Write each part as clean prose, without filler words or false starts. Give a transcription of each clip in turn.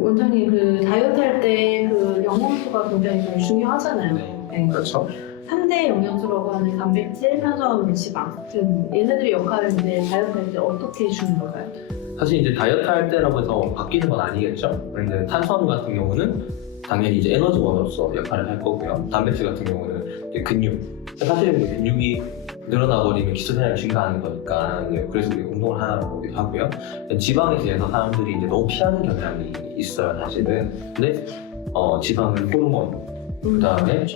원장님 그 다이어트 할 때 그 영양소가 굉장히 좀 중요하잖아요. 네. 그렇죠. 3대 영양소라고 하는 단백질, 탄수화물, 지방. 얘네들의 역할을 이제 다이어트 할 때 어떻게 주는 걸까요? 사실 이제 다이어트 할 때라고 해서 바뀌는 건 아니겠죠. 그런데 탄수화물 같은 경우는 당연히 이제 에너지원으로서 역할을 할 거고요. 단백질 같은 경우는 이제 근육. 사실 근육이 늘어나 버리면 기초대사량이 증가하는 거니까 그래서 우리가 운동을 하라고 하고요. 지방에 대해서 사람들이 이제 너무 피하는 경향이 있어요, 사실은. 근데 지방은 호르몬, 그다음에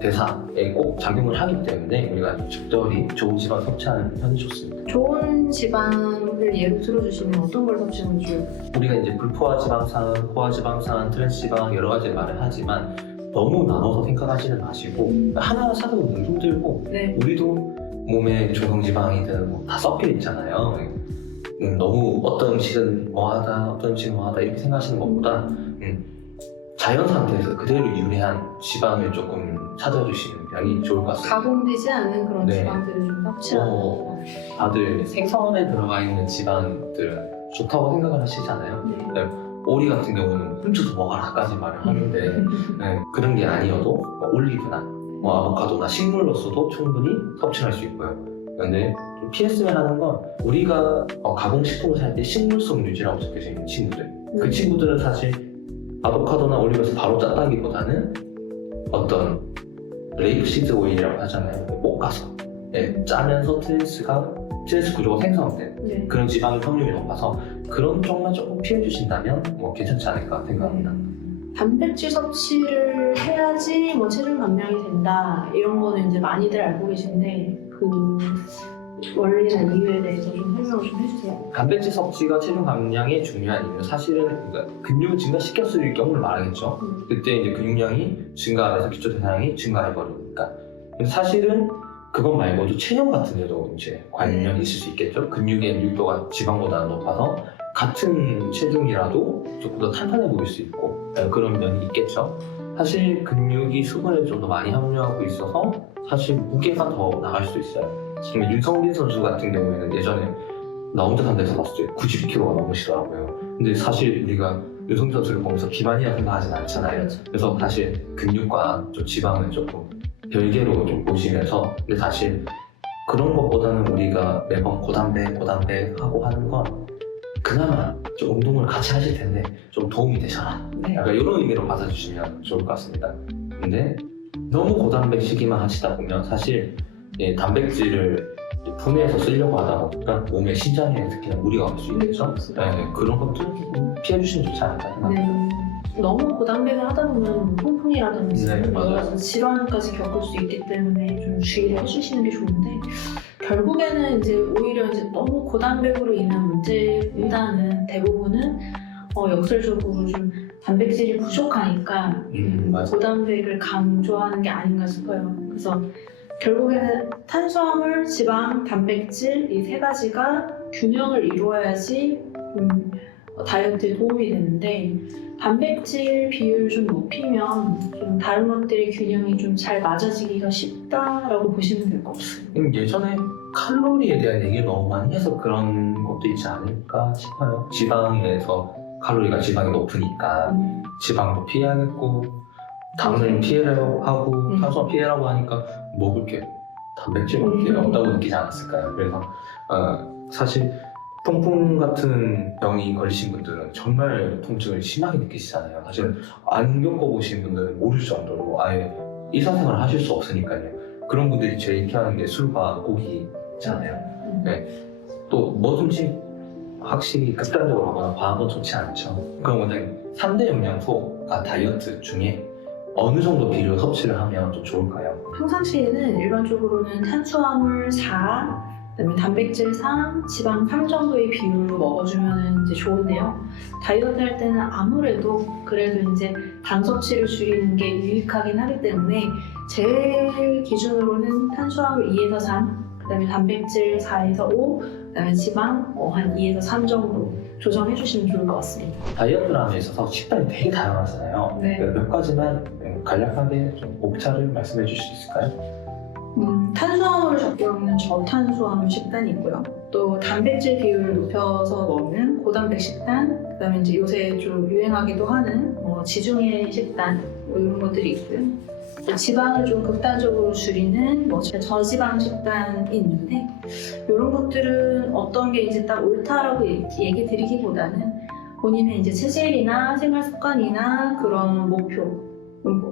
대사에 꼭 작용을 하기 때문에 우리가 적절히 좋은 지방 섭취하는 편이 좋습니다. 좋은 지방을 예로 들어주시면 어떤 걸 섭취하는 줄? 우리가 이제 불포화 지방산, 포화 지방산, 트랜스 지방 여러 가지 말을 하지만 너무 나눠서 생각하지는 마시고 하나 찾아도 너무 힘들고 네. 우리도 몸에 조성 지방이든 다 섞여 있잖아요. 너무 어떤 음식은 뭐하다, 어떤 음식은 뭐하다 이렇게 생각하시는 것보다 자연 상태에서 그대로 유래한 지방을 조금 찾아주시는 편이 좋을 것 같습니다. 가공되지 않은 그런 네. 지방들을 좀 섭취하는. 다들 생선에 들어가 있는 지방들은 좋다고 생각을 하시잖아요. 네. 오리 같은 경우는 훔쳐서 먹어라까지 말을 하는데 그런 게 아니어도 올리브나 아보카도나 식물로서도 충분히 섭취할 수 있고요. 그런데 좀 피했으면 하는 건 우리가 가공식품을 살 때 식물성 유지라고 적혀져 있는 친구들, 그 친구들은 사실 아보카도나 올리브에서 바로 짰다기보다는 어떤 레이프시드 오일이라고 하잖아요. 볶아서 짜면서 트랜스 구조가 생성된 네. 그런 지방의 함유율이 높아서 그런 쪽만 조금 피해주신다면 괜찮지 않을까 생각합니다. 단백질 섭취를 해야지 뭐 체중 감량이 된다 이런 거는 이제 많이들 알고 계신데 그 원리나 이유에 대해서 좀 설명을 좀 해주세요. 단백질 섭취가 체중 감량에 중요한 이유는 사실은 근육을 증가시켰을 경우를 말하겠죠. 그때 이제 근육량이 증가하면서 기초 대사량이 증가해 버리니까. 근데 사실은 그것 말고도 체형 같은 데도 이제 관련이 있을 수 있겠죠. 근육의 밀도가 지방보다 높아서 같은 체중이라도 조금 더 탄탄해 보일 수 있고 그런 면이 있겠죠. 사실 근육이 수분을 좀 더 많이 함유하고 있어서 사실 무게가 더 나갈 수 있어요. 지금 윤성빈 선수 같은 경우에는 예전에 나 혼자 산다에서 봤을 때 90kg가 넘으시더라고요. 근데 사실 우리가 윤성빈 선수를 보면서 비만이라 생각하진 않잖아요. 그렇죠. 그래서 사실 근육과 좀 지방은 조금 별개로 좀 보시면서 근데 사실 그런 것보다는 우리가 매번 고단백 하고 하는 건 그나마 좀 운동을 같이 하실 텐데 좀 도움이 되셔라. 네. 약간 이런 의미로 받아주시면 좋을 것 같습니다. 근데 너무 고단백 시기만 하시다 보면 사실 단백질을 분해해서 쓰려고 하다 보니까 몸에 신장에 특히나 무리가 올 수 있겠죠. 그런 것들 좀 피해주시면 좋지 않을까 생각합니다. 네. 너무 고단백을 하다 보면 통풍이라든지 네, 맞아요. 여러 가지 질환까지 겪을 수 있기 때문에 좀 주의를 해주시는 게 좋은데 결국에는 이제 오히려 이제 너무 고단백으로 인한 문제보다는 대부분은 역설적으로 좀 단백질이 부족하니까 맞아요. 고단백을 강조하는 게 아닌가 싶어요. 그래서 결국에는 탄수화물, 지방, 단백질 이 세 가지가 균형을 이루어야지 다이어트에 도움이 되는데 단백질 비율을 좀 높이면 좀 다른 것들의 균형이 좀 잘 맞아지기가 쉽다라고 보시면 될 것 같아요. 예전에 칼로리에 대한 얘기를 너무 많이 해서 그런 것도 있지 않을까 싶어요. 지방에서 칼로리가 지방이 높으니까 지방도 피해야겠고 당을 피해라고 하고 탄수화물 피해라고 하니까 먹을 게 단백질밖에 없다고 느끼지 않았을까요? 그래서 사실 통풍 같은 병이 걸리신 분들은 정말 통증을 심하게 느끼시잖아요. 사실 안 겪어보신 분들은 모를 정도로 아예 일상생활을 하실 수 없으니까요. 그런 분들이 제일 피하는 게 술과 고기잖아요. 또 뭐든지 확실히 극단적으로 하거나 과한 건 좋지 않죠. 그럼 원장님 3대 영양소가 다이어트 중에 어느 정도 비율 섭취를 하면 좀 좋을까요? 평상시에는 일반적으로는 탄수화물 4, 그다음에 단백질 3, 지방 3 정도의 비율로 먹어주면 이제 좋은데요. 다이어트 할 때는 아무래도 그래도 이제 당 섭취를 줄이는 게 유익하긴 하기 때문에 제 기준으로는 탄수화물 2에서 3, 그다음에 단백질 4에서 5, 그다음에 지방 한 2에서 3 정도 조정해 주시면 좋을 것 같습니다. 다이어트를 함에 있어서 식단이 되게 다양하잖아요. 네. 몇 가지만 간략하게 좀 옥차를 말씀해 주실 수 있을까요? 탄수화물을 적용하는 저탄수화물 식단이 있고요. 또 단백질 비율을 높여서 먹는 고단백 식단, 그다음에 이제 요새 좀 유행하기도 하는 지중해 식단 이런 것들이 있고요. 또 지방을 좀 극단적으로 줄이는 저지방 식단이 있는데 이런 것들은 어떤 게 이제 딱 옳다라고 얘기 드리기보다는 본인의 이제 체질이나 생활 습관이나 그런 목표,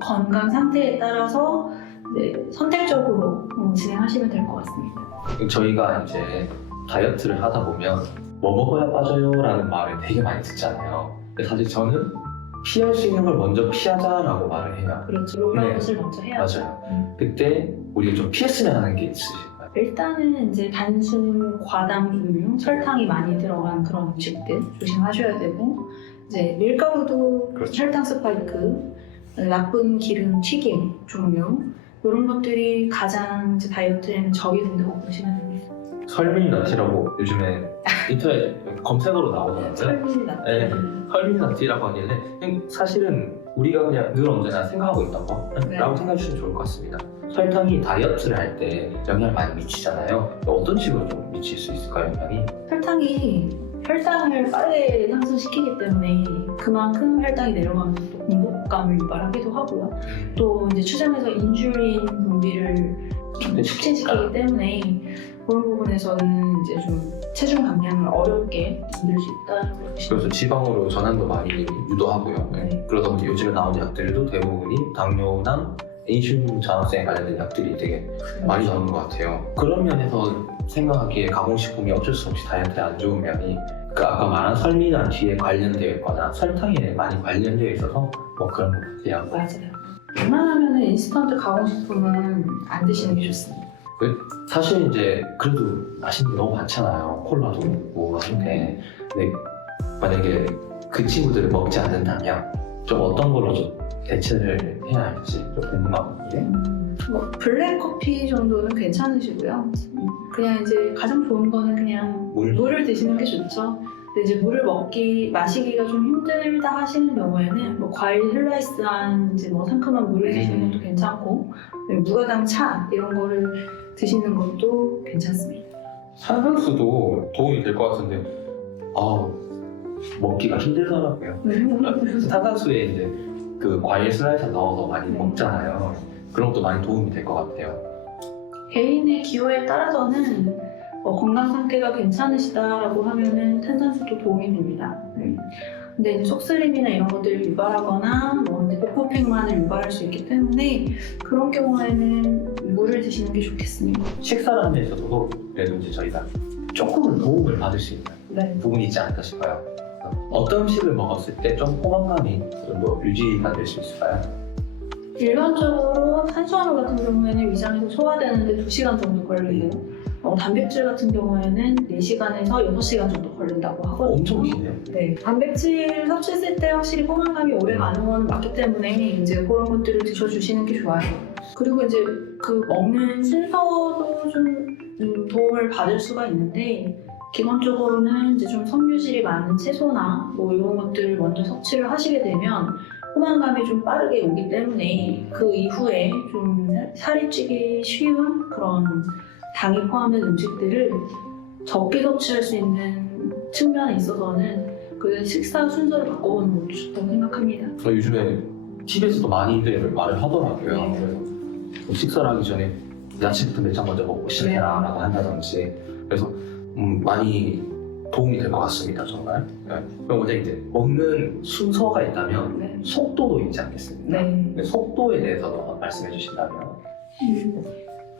건강 상태에 따라서 이제 선택적으로 진행하시면 될 것 같습니다. 저희가 이제 다이어트를 하다 보면 뭐 먹어야 빠져요? 라는 말을 되게 많이 듣잖아요. 근데 사실 저는 피할 수 있는 걸 먼저 피하자라고 말을 해요. 그렇죠. 이런 네. 것을 먼저 해야죠. 맞아요. 그때 우리가 좀 피했으면 하는 게 있으실까요? 일단은 이제 단순 과당 종류, 설탕이 많이 들어간 그런 음식들 조심하셔야 되고, 이제 밀가루도 그렇죠. 혈당 스파이크, 나쁜 기름 튀김 종류 이런 것들이 가장 이제 다이어트에는 적이 된다고 보시면 됩니다. 설민나티라고 요즘에 인터넷 검색어로 나오는데 설문이나 네. 설민나티라고 하길래 사실은 우리가 그냥 늘 언제나 생각하고 있던 네. 거라고 생각해 주시면 좋을 것 같습니다. 설탕이 다이어트를 할 때 영향을 많이 미치잖아요. 어떤 식으로 좀 미칠 수 있을까요, 영향이? 설탕이 혈당을 빠르게 상승시키기 때문에 그만큼 혈당이 내려가면서 또 공복감을 유발하기도 하고요. 또 이제 추정에서 인슐린 분비를 촉진시키기 때문에 그런 부분에서는 이제 좀 체중 감량을 어렵게 만들 수 있다고 보시면 그래서 지방으로 전환도 많이 유도하고요. 네. 그러다 보니 요즘에 나오는 약들도 대부분이 당뇨나 인슐린 저항성에 관련된 약들이 되게 많이 나오는 것 같아요. 그런 면에서 생각하기에 가공식품이 어쩔 수 없이 다이어트에 안 좋은 면이 아까 말한 설미나티에 관련되어 있거나 설탕에 많이 관련되어 있어서 뭐 그런 것 같아요. 맞아요. 웬만하면 인스턴트 가공식품은 안 드시는 게 좋습니다. 사실 이제 그래도 맛있는 게 너무 많잖아요. 콜라도 먹고 하는데 근데 만약에 그 친구들을 먹지 않는다면 좀 어떤 걸로 좀 대체를 해야 할지 좀 궁금하거든요. 뭐 블랙 커피 정도는 괜찮으시고요. 그냥 이제 가장 좋은 거는 그냥 물을 드시는 게 좋죠. 근데 이제 물을 마시기가 좀 힘들다 하시는 경우에는 뭐 과일 슬라이스한 이제 뭐 상큼한 물을 드시는 것도 괜찮고 무가당 차 이런 거를 드시는 것도 괜찮습니다. 탄산수도 도움이 될 것 같은데 먹기가 힘들더라고요. 탄산수에 이제 그 과일 슬라이스 넣어서 많이 먹잖아요. 그런 것도 많이 도움이 될 것 같아요. 개인의 기호에 따라서는 건강 상태가 괜찮으시다라고 하면은 탄산수도 도움이 됩니다. 근데 이제 속쓰림이나 이런 것들을 유발하거나 뭐 이제 복부팽만을 유발할 수 있기 때문에 그런 경우에는 물을 드시는 게 좋겠습니다. 식사를 하는 데서도 그래도 이제 저희가 조금은 도움을 받을 수 있는 네. 부분이 있지 않을까 싶어요. 어떤 음식을 먹었을 때 좀 포만감이 좀 더 유지가 될 수 있을까요? 일반적으로 탄수화물 같은 경우에는 위장에서 소화되는데 2시간 정도 걸리고 단백질 같은 경우에는 4시간에서 6시간 정도 걸린다고 하거든요. 엄청 기네요. 네, 단백질 섭취했을 때 확실히 포만감이 오래 가는 건 맞기 때문에 이제 그런 것들을 드셔주시는 게 좋아요. 그리고 이제 그 먹는 순서도 좀 도움을 받을 수가 있는데 기본적으로는 이제 좀 섬유질이 많은 채소나 뭐 이런 것들을 먼저 섭취를 하시게 되면 포만감이 좀 빠르게 오기 때문에 그 이후에 좀 살이 찌기 쉬운 그런 당이 포함된 음식들을 적게 섭취할 수 있는 측면에 있어서는 그 식사 순서를 바꿔보는 것도 좋다고 생각합니다. 요즘에 TV에서도 많이들 말을 하더라고요. 네. 그래서 식사를 하기 전에 야채부터 몇 장 먼저 먹고 시작해라 라고 한다든지 그래서 많이 도움이 될 것 같습니다. 정말. 네. 그럼 먼저 이제 먹는 순서가 있다면 네. 속도도 있지 않겠습니까? 네. 속도에 대해서도 말씀해 주신다면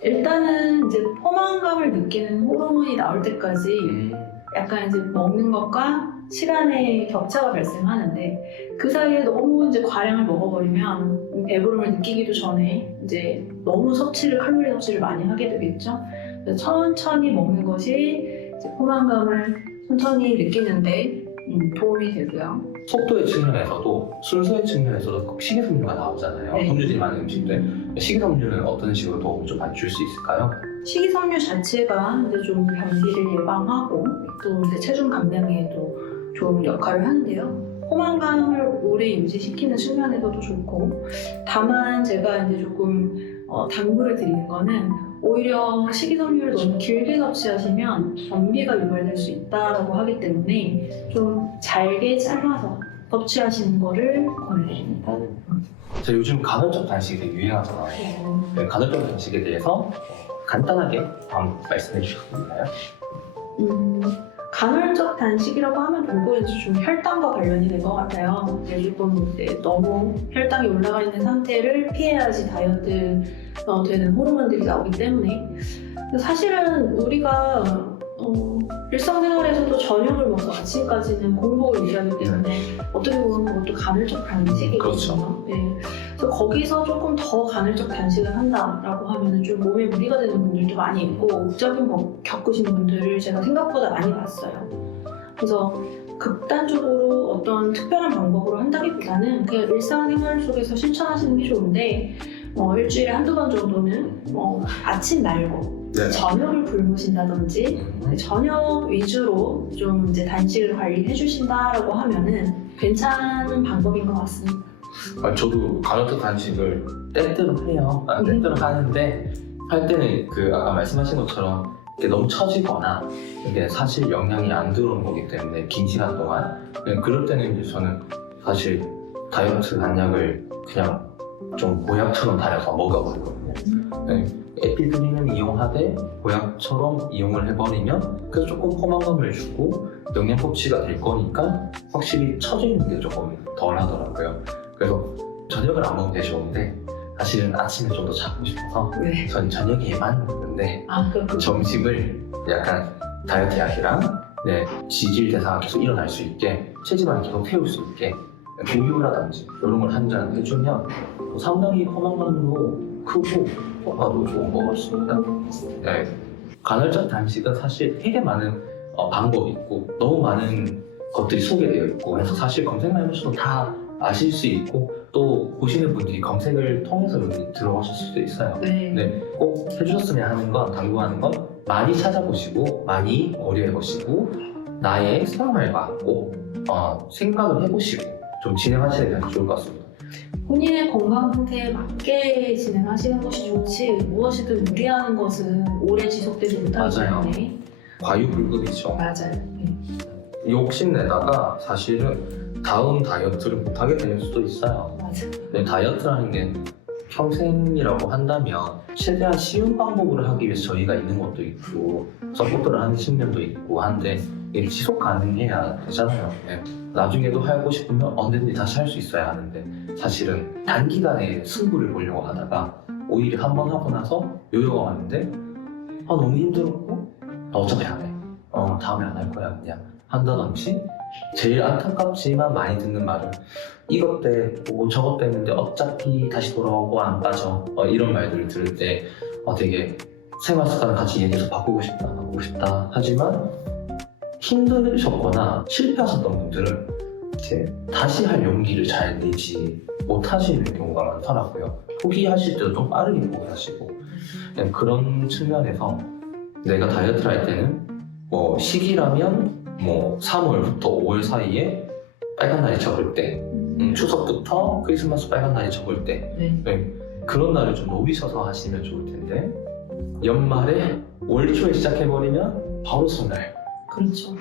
일단은 이제 포만감을 느끼는 호르몬이 나올 때까지 약간 이제 먹는 것과 시간의 격차가 발생하는데 그 사이에 너무 이제 과량을 먹어버리면 배부름을 느끼기도 전에 이제 너무 칼로리 섭취를 많이 하게 되겠죠. 그래서 천천히 먹는 것이 이제 포만감을 천천히 느끼는데 도움이 되고요. 속도의 측면에서도 순서의 측면에서도 식이섬유가 나오잖아요. 네. 섬유질이 많은 음식들. 식이섬유는 어떤 식으로 도움을 좀 많이 줄 수 있을까요? 식이섬유 자체가 이제 좀 변비를 예방하고 또 이제 체중 감량에도 좋은 역할을 하는데요. 포만감을 오래 유지시키는 측면에서도 좋고 다만 제가 이제 조금 당부를 드리는 거는 오히려 식이섬유를 너무 길게 섭취하시면 변비가 유발될 수 있다고 하기 때문에 좀 잘게 잘라서 섭취하시는 거를 권해드립니다. 제가 요즘 간헐적 단식이 되게 유행하잖아요. 네, 간헐적 단식에 대해서 간단하게 한번 말씀해 주실 수 있나요? 간헐적 단식이라고 하면 결국엔 좀 혈당과 관련이 된 것 같아요. 조금 너무 혈당이 올라가 있는 상태를 피해야지 다이어트 되는 호르몬들이 나오기 때문에 사실은 우리가 일상생활에서도 저녁을 먹고 아침까지는 공복을 유지하기 때문에 어떻게 보면 그것도 간헐적 단식이거든요. 그렇죠. 네. 그래서 거기서 조금 더 간헐적 단식을 한다라고 하면 좀 몸에 무리가 되는 분들도 많이 있고 극적인 거 겪으신 분들을 제가 생각보다 많이 봤어요. 그래서 극단적으로 어떤 특별한 방법으로 한다기보다는 그냥 일상생활 속에서 실천하시는 게 좋은데 일주일에 한두 번 정도는 아침 말고 네. 저녁을 굶으신다든지 저녁 위주로 좀 이제 단식을 관리해 주신다라고 하면은 괜찮은 방법인 것 같습니다. 저도 간헐적 단식을 때때로 해요. 때때로 하는데 할 때는 아까 말씀하신 것처럼 이게 너무 처지거나 이게 사실 영양이 안 들어오는 거기 때문에 긴 시간 동안 그럴 때는 이제 저는 사실 다이어트 단약을 그냥 좀 보약처럼 달여서 먹어버리거든요. 에피드린은 이용하되 보약처럼 이용을 해버리면 그래서 조금 포만감을 주고 영양 섭취가 될 거니까 확실히 처지는 게 조금 덜 하더라고요. 그래서 저녁을 안 먹으면 되게 좋은데 사실은 아침에 좀 더 자고 싶어서 네. 전 저녁에만 먹는데 그렇군요. 점심을 약간 다이어트 약이랑 지질 대사가 계속 일어날 수 있게 체지방을 계속 태울 수 있게 우유라든지 이런 걸 한 잔 해주면 상당히 포만감도 크고 효과도 좋은 것 같습니다. 네. 간헐적 단식은 사실 되게 많은 방법이 있고 너무 많은 것들이 소개되어 있고 해서 사실 검색만 해보셔도 다 아실 수 있고 또 보시는 분들이 검색을 통해서 여기 들어가실 수도 있어요. 네. 꼭 해주셨으면 하는 건 당부하는 건 많이 찾아보시고 많이 고려해보시고 나의 생활과 꼭 생각을 해보시고 좀 진행하시는 게 좋을 것 같습니다. 본인의 건강 상태에 맞게 진행하시는 것이 좋지 무엇이든 무리하는 것은 오래 지속되지 못하기 맞아요. 때문에 과유불급이죠. 맞아요. 네. 욕심내다가 사실은 다음 다이어트를 못하게 되는 수도 있어요. 맞아요. 근데 다이어트라는 게 평생이라고 한다면 최대한 쉬운 방법으로 하기 위해서 저희가 있는 것도 있고 서포트를 하는 측면도 있고 한데 이게 지속 가능해야 되잖아요. 나중에도 하고 싶으면 언제든지 다시 할 수 있어야 하는데 사실은 단기간에 승부를 보려고 하다가 오히려 한 번 하고 나서 요요가 왔는데 너무 힘들었고 어차피 안 해. 다음에 안 할 거야 그냥 한다든지 제일 안타깝지만 많이 듣는 말은 이것 때고 저것 때문에 어차피 다시 돌아오고 안 빠져 이런 말들을 들을 때 되게 생활 습관을 같이 얘기해서 바꾸고 싶다 하지만 힘드셨거나 실패하셨던 분들은 이제 다시 할 용기를 잘 내지 못하시는 경우가 많더라고요. 포기하실 때도 좀 빠르게 포기하시고 그런 측면에서 내가 다이어트를 할 때는 시기라면 3월부터 5월 사이에 빨간 날이 접을 때 추석부터 크리스마스 빨간 날이 접을 때 그런 날을 좀 노리셔서 하시면 좋을 텐데 연말에 올 초에 시작해버리면 바로 설날 그렇죠.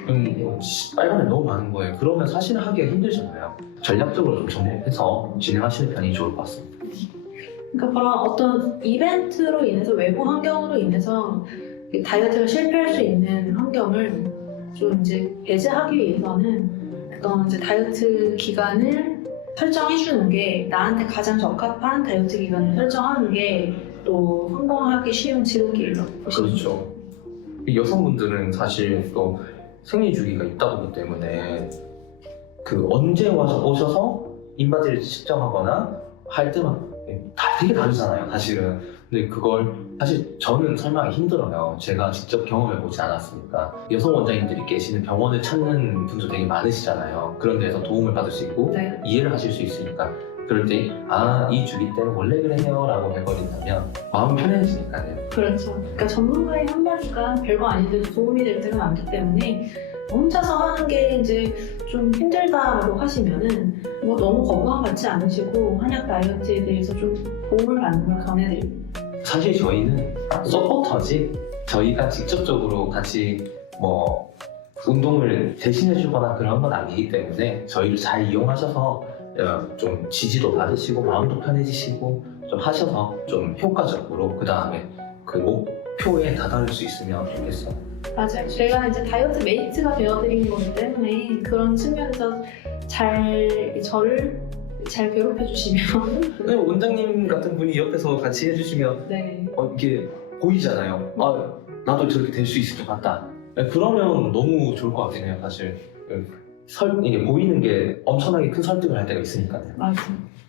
빨간 날 너무 많은 거예요. 그러면 사실 하기가 힘들잖아요. 전략적으로 좀 정립해서 진행하시는 편이 좋을 것 같습니다. 그러니까 그런 어떤 이벤트로 인해서 외부 환경으로 인해서 다이어트가 실패할 수 있는 환경을 좀 이제 배제하기 위해서는 어떤 이제 다이어트 기간을 설정해 주는 게 나한테 가장 적합한 다이어트 기간을 설정하는 게 또 성공하기 쉬운 지름길이라고 보시면 그렇죠. 여성분들은 사실 또 생리 주기가 있다 보기 때문에 언제 오셔서 인바디를 측정하거나 할 때만 다 되게 다르잖아요, 사실은. 근데 그걸 사실 저는 설명하기 힘들어요. 제가 직접 경험해보지 않았으니까. 여성 원장님들이 계시는 병원을 찾는 분도 되게 많으시잖아요. 그런 데서 도움을 받을 수 있고 네. 이해를 하실 수 있으니까. 그럴 때 이 주기 때는 원래 그래요 라고 해버린다면 마음이 편해지니까요. 그렇죠. 그러니까 전문가의 한마디가 별거 아닌데도 도움이 될 때가 많기 때문에 혼자서 하는 게 이제 좀 힘들다라고 하시면은 너무 거부감 갖지 않으시고 한약 다이어트에 대해서 좀 도움을 받는 걸 권해드립니다. 사실 저희는 서포터지 저희가 직접적으로 같이 뭐 운동을 대신해주거나 그런 건 아니기 때문에 저희를 잘 이용하셔서 좀 지지도 받으시고 마음도 편해지시고 좀 하셔서 좀 효과적으로 그 다음에 그 목표에 다다를 수 있으면 좋겠어요. 맞아요. 제가 이제 다이어트 메이트가 되어드린 거기 때문에 그런 측면에서 저를 잘 괴롭혀 주시면 근데 원장님 같은 분이 옆에서 같이 해주시면 네. 이게 보이잖아요. 아 나도 저렇게 될 수 있을 것 같다. 그러면 너무 좋을 것 같긴 해요, 사실. 이게 보이는 게 엄청나게 큰 설득을 할 때가 있으니까요. 맞아요.